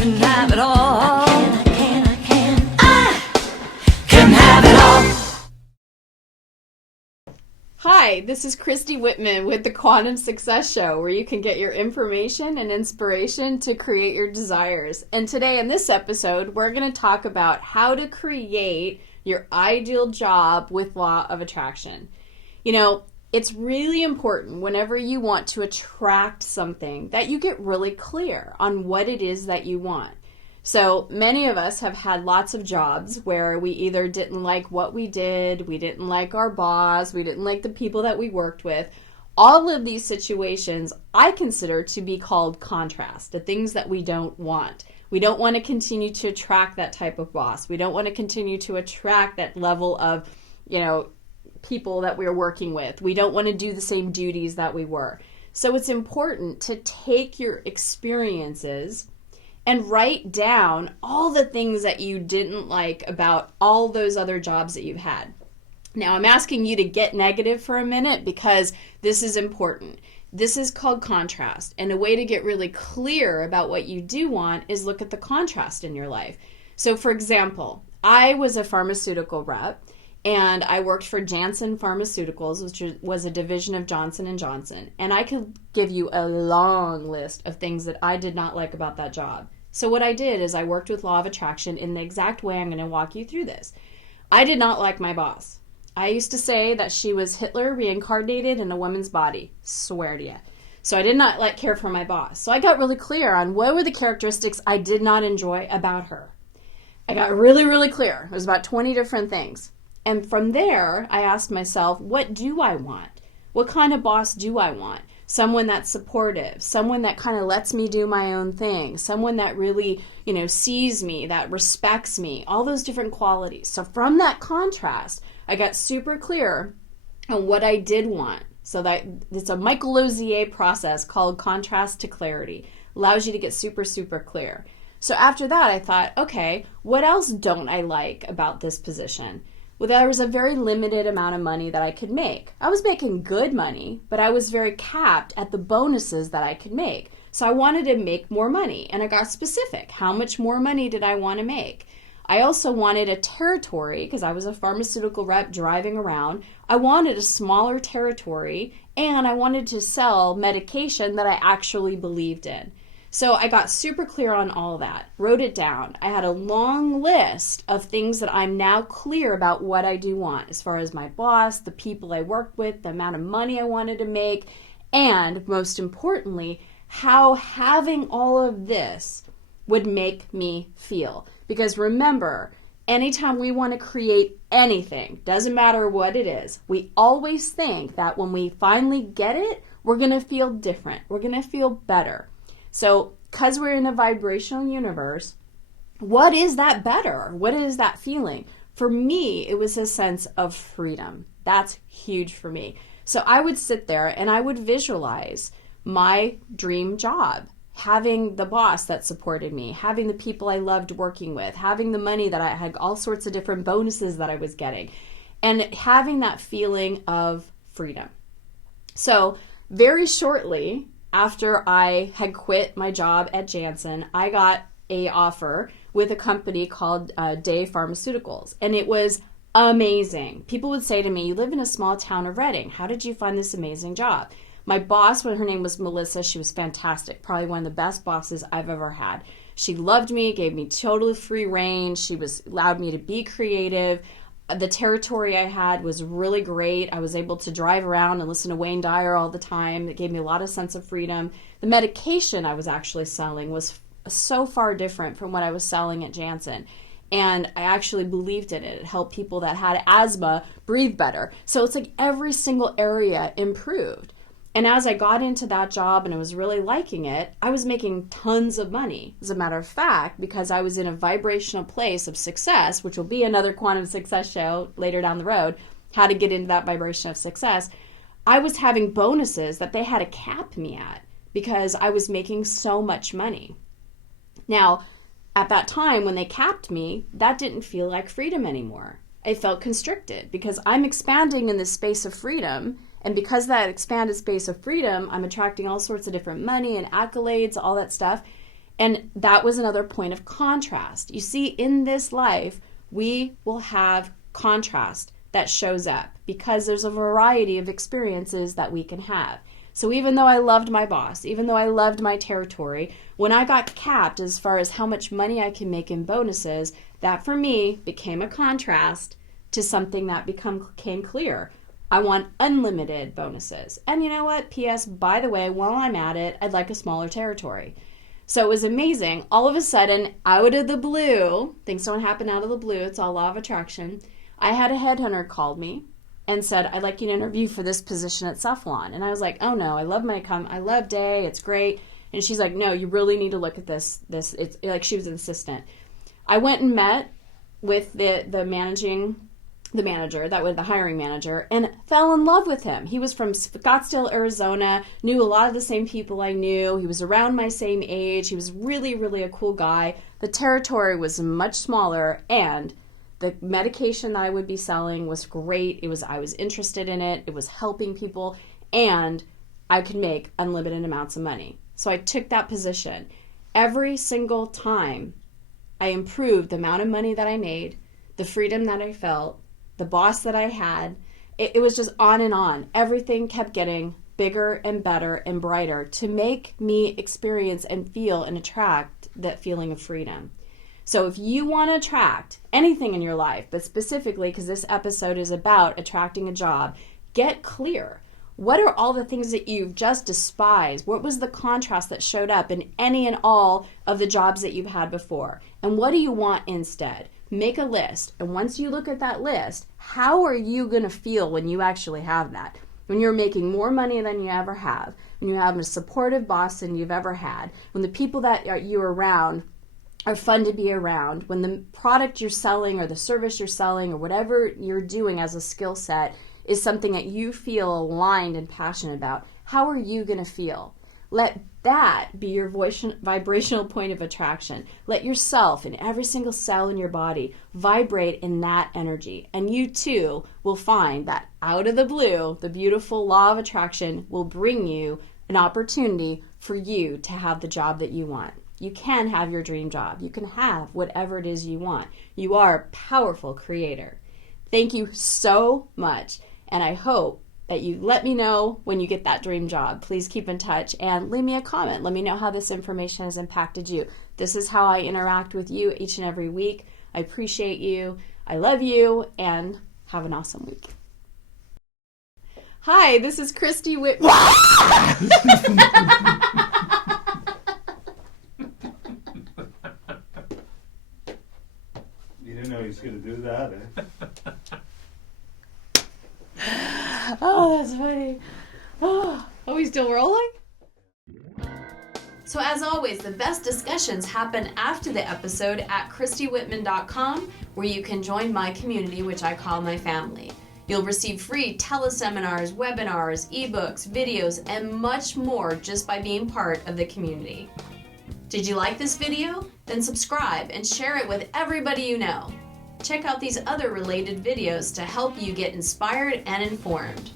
can have it all. I can have it all. Hi, this is Christy Whitman with the Quantum Success Show, where you can get your information and inspiration to create your desires. And today in this episode, we're going to talk about how to create your ideal job with law of attraction. You know, it's really important whenever you want to attract something that you get really clear on what it is that you want. So many of us have had lots of jobs where we either didn't like what we did, we didn't like our boss, we didn't like the people that we worked with. All of these situations I consider to be called contrast, the things that we don't want. We don't want to continue to attract that type of boss. We don't want to continue to attract that level of, people that we're working with. We don't want to do the same duties that we were. So it's important to take your experiences and write down all the things that you didn't like about all those other jobs that you've had. Now, I'm asking you to get negative for a minute because this is important. This is called contrast. And a way to get really clear about what you do want is look at the contrast in your life. So, for example, I was a pharmaceutical rep and I worked for Janssen Pharmaceuticals, which was a division of Johnson & Johnson. And I could give you a long list of things that I did not like about that job. So what I did is I worked with law of attraction in the exact way I'm going to walk you through this. I did not like my boss. I used to say that she was Hitler reincarnated in a woman's body. Swear to you. So I did not care for my boss. So I got really clear on what were the characteristics I did not enjoy about her. I got really, really clear. It was about 20 different things. And from there, I asked myself, what do I want? What kind of boss do I want? Someone that's supportive, someone that kind of lets me do my own thing, someone that really, sees me, that respects me, all those different qualities. So from that contrast, I got super clear on what I did want. So that it's a Michael Lozier process called contrast to clarity. Allows you to get super, super clear. So after that, I thought, okay, what else don't I like about this position? Well, there was a very limited amount of money that I could make. I was making good money, but I was very capped at the bonuses that I could make. So I wanted to make more money, and I got specific. How much more money did I want to make? I also wanted a territory, because I was a pharmaceutical rep driving around. I wanted a smaller territory, and I wanted to sell medication that I actually believed in. So I got super clear on all that, wrote it down. I had a long list of things that I'm now clear about what I do want as far as my boss, the people I worked with, the amount of money I wanted to make, and most importantly, how having all of this would make me feel. Because remember, anytime we want to create anything, doesn't matter what it is, we always think that when we finally get it, we're going to feel different. We're going to feel better. So, because we're in a vibrational universe, what is that better? What is that feeling? For me, it was a sense of freedom. That's huge for me. So I would sit there and I would visualize my dream job, having the boss that supported me, having the people I loved working with, having the money that I had, all sorts of different bonuses that I was getting, and having that feeling of freedom. So very shortly after I had quit my job at Janssen, I got an offer with a company called Day Pharmaceuticals, and it was amazing. People would say to me, you live in a small town of Reading. How did you find this amazing job? My boss, her name was Melissa, she was fantastic, probably one of the best bosses I've ever had. She loved me, gave me totally free reign. She allowed me to be creative. The territory I had was really great. I was able to drive around and listen to Wayne Dyer all the time. It gave me a lot of sense of freedom. The medication I was actually selling was so far different from what I was selling at Janssen. And I actually believed in it. It helped people that had asthma breathe better. So it's like every single area improved. And as I got into that job and I was really liking it, I was making tons of money. As a matter of fact, because I was in a vibrational place of success, which will be another quantum success show later down the road, how to get into that vibration of success, I was having bonuses that they had to cap me at because I was making so much money. Now, at that time when they capped me, that didn't feel like freedom anymore. I felt constricted because I'm expanding in this space of freedom. And because that expanded space of freedom, I'm attracting all sorts of different money and accolades, all that stuff. And that was another point of contrast. You see, in this life, we will have contrast that shows up because there's a variety of experiences that we can have. So even though I loved my boss, even though I loved my territory, when I got capped as far as how much money I can make in bonuses, that for me became a contrast to something that became clear. I want unlimited bonuses. And you know what? P.S. By the way, while I'm at it, I'd like a smaller territory. So it was amazing. All of a sudden, out of the blue, things don't happen out of the blue, it's all law of attraction. I had a headhunter call me and said, I'd like you to interview for this position at Cephalon. And I was like, oh no, I love Day, it's great. And she's like, no, you really need to look at this. It's like she was an assistant. I went and met with the hiring manager, and fell in love with him. He was from Scottsdale, Arizona, knew a lot of the same people I knew. He was around my same age. He was really, really a cool guy. The territory was much smaller, and the medication that I would be selling was great. I was interested in it. It was helping people, and I could make unlimited amounts of money. So I took that position. Every single time I improved the amount of money that I made, the freedom that I felt, the boss that I had, it was just on and on. Everything kept getting bigger and better and brighter to make me experience and feel and attract that feeling of freedom. So if you want to attract anything in your life, but specifically because this episode is about attracting a job, get clear. What are all the things that you've just despised? What was the contrast that showed up in any and all of the jobs that you've had before? And what do you want instead? Make a list. And once you look at that list, how are you going to feel when you actually have that? When you're making more money than you ever have, when you have a supportive boss than you've ever had, when the people that you're around are fun to be around, when the product you're selling or the service you're selling or whatever you're doing as a skill set is something that you feel aligned and passionate about, how are you going to feel? Let that be your vibrational point of attraction. Let yourself and every single cell in your body vibrate in that energy. And you too will find that out of the blue, the beautiful law of attraction will bring you an opportunity for you to have the job that you want. You can have your dream job. You can have whatever it is you want. You are a powerful creator. Thank you so much. And I hope that you let me know when you get that dream job. Please keep in touch and leave me a comment. Let me know how this information has impacted you. This is how I interact with you each and every week. I appreciate you. I love you, and have an awesome week. Hi, this is Christy Whitman. You didn't know he was going to do that, eh? Oh, that's funny. Oh, are we still rolling? So as always, the best discussions happen after the episode at ChristyWhitman.com, where you can join my community, which I call my family. You'll receive free teleseminars, webinars, ebooks, videos, and much more just by being part of the community. Did you like this video? Then subscribe and share it with everybody you know. Check out these other related videos to help you get inspired and informed.